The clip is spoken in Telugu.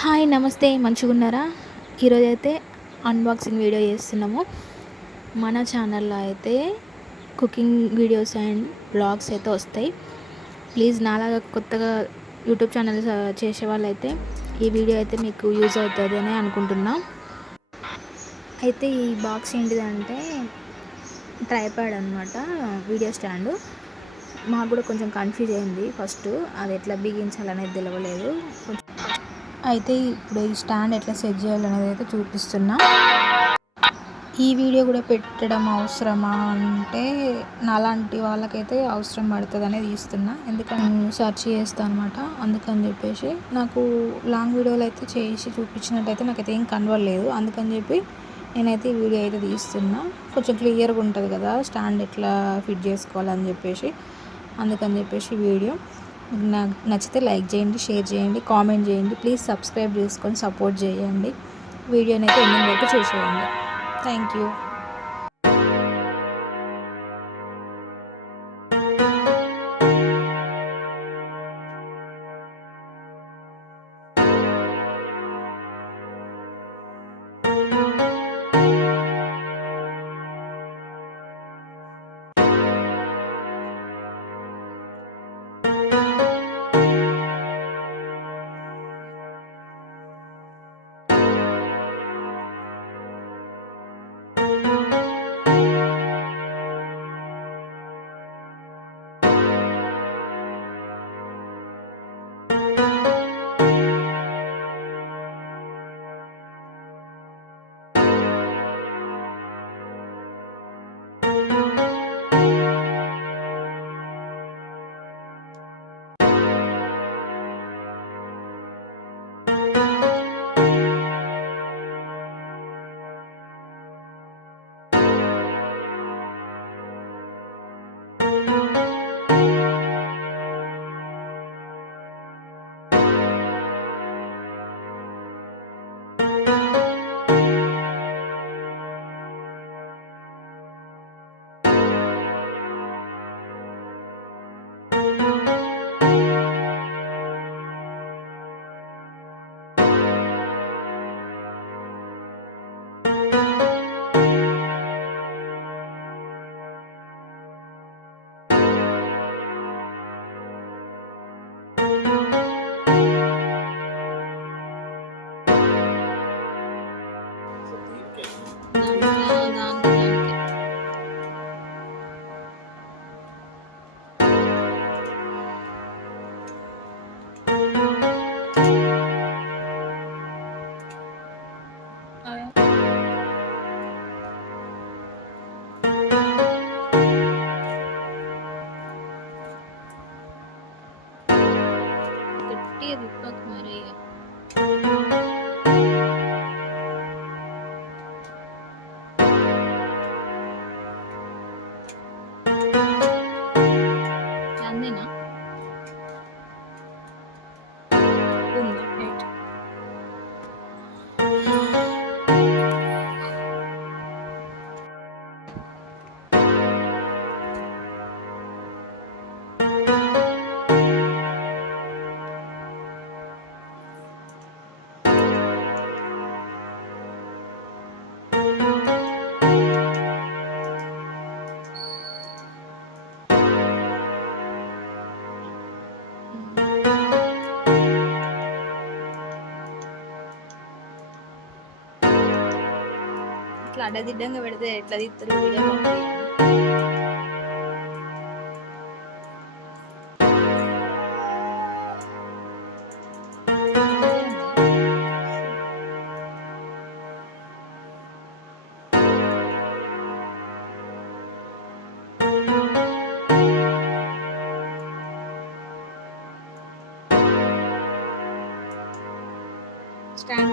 హాయ్ నమస్తే మంచిగున్నారా? ఈరోజైతే అన్బాక్సింగ్ వీడియో చేస్తున్నాము. మన ఛానల్లో అయితే కుకింగ్ వీడియోస్ అండ్ వ్లాగ్స్ అయితే వస్తాయి. ప్లీజ్ నాలాగా కొత్తగా యూట్యూబ్ ఛానల్ చేసే వాళ్ళైతే ఈ వీడియో అయితే మీకు యూజ్ అవుతుంది అని అనుకుంటున్నా. అయితే ఈ బాక్స్ ఏంటిదంటే ట్రైపాడ్ అనమాట, వీడియో స్టాండు. మాకు కూడా కొంచెం కన్ఫ్యూజ్ అయింది ఫస్ట్, అది ఎట్లా బిగించాలనేది తెలియలేదు. అయితే ఇప్పుడు ఈ స్టాండ్ ఎట్లా సెట్ చేయాలనేది అయితే చూపిస్తున్నా. ఈ వీడియో కూడా పెట్టడం అవసరమా అంటే నాలాంటి వాళ్ళకైతే అవసరం పడుతుంది అనేది తీస్తున్నా, ఎందుకంటే సెర్చ్ చేస్తాను అనమాట. అందుకని చెప్పేసి నాకు లాంగ్ వీడియోలు అయితే చేసి చూపించినట్టయితే నాకైతే ఏం కనబడలేదు. అందుకని చెప్పి నేనైతే ఈ వీడియో అయితే తీస్తున్నా. కొంచెం క్లియర్గా ఉంటుంది కదా స్టాండ్ ఎట్లా ఫిట్ చేసుకోవాలని చెప్పేసి, అందుకని చెప్పేసి వీడియో నాకు నచ్చితే లైక్ చేయండి, షేర్ చేయండి, కామెంట్ చేయండి. ప్లీజ్ సబ్స్క్రైబ్ చేసుకొని సపోర్ట్ చేయండి. వీడియోని అయితే ఎండింగ్ వరకు చూసేయండి. Thank you. గట్టిగా తిప్పకు మరి. అందేనా ఉందా రైట్. ఇట్లా అడ్డదిడ్డంగా పెడితే ఎట్లా తీస్తారు వీడియో? స్టాండ్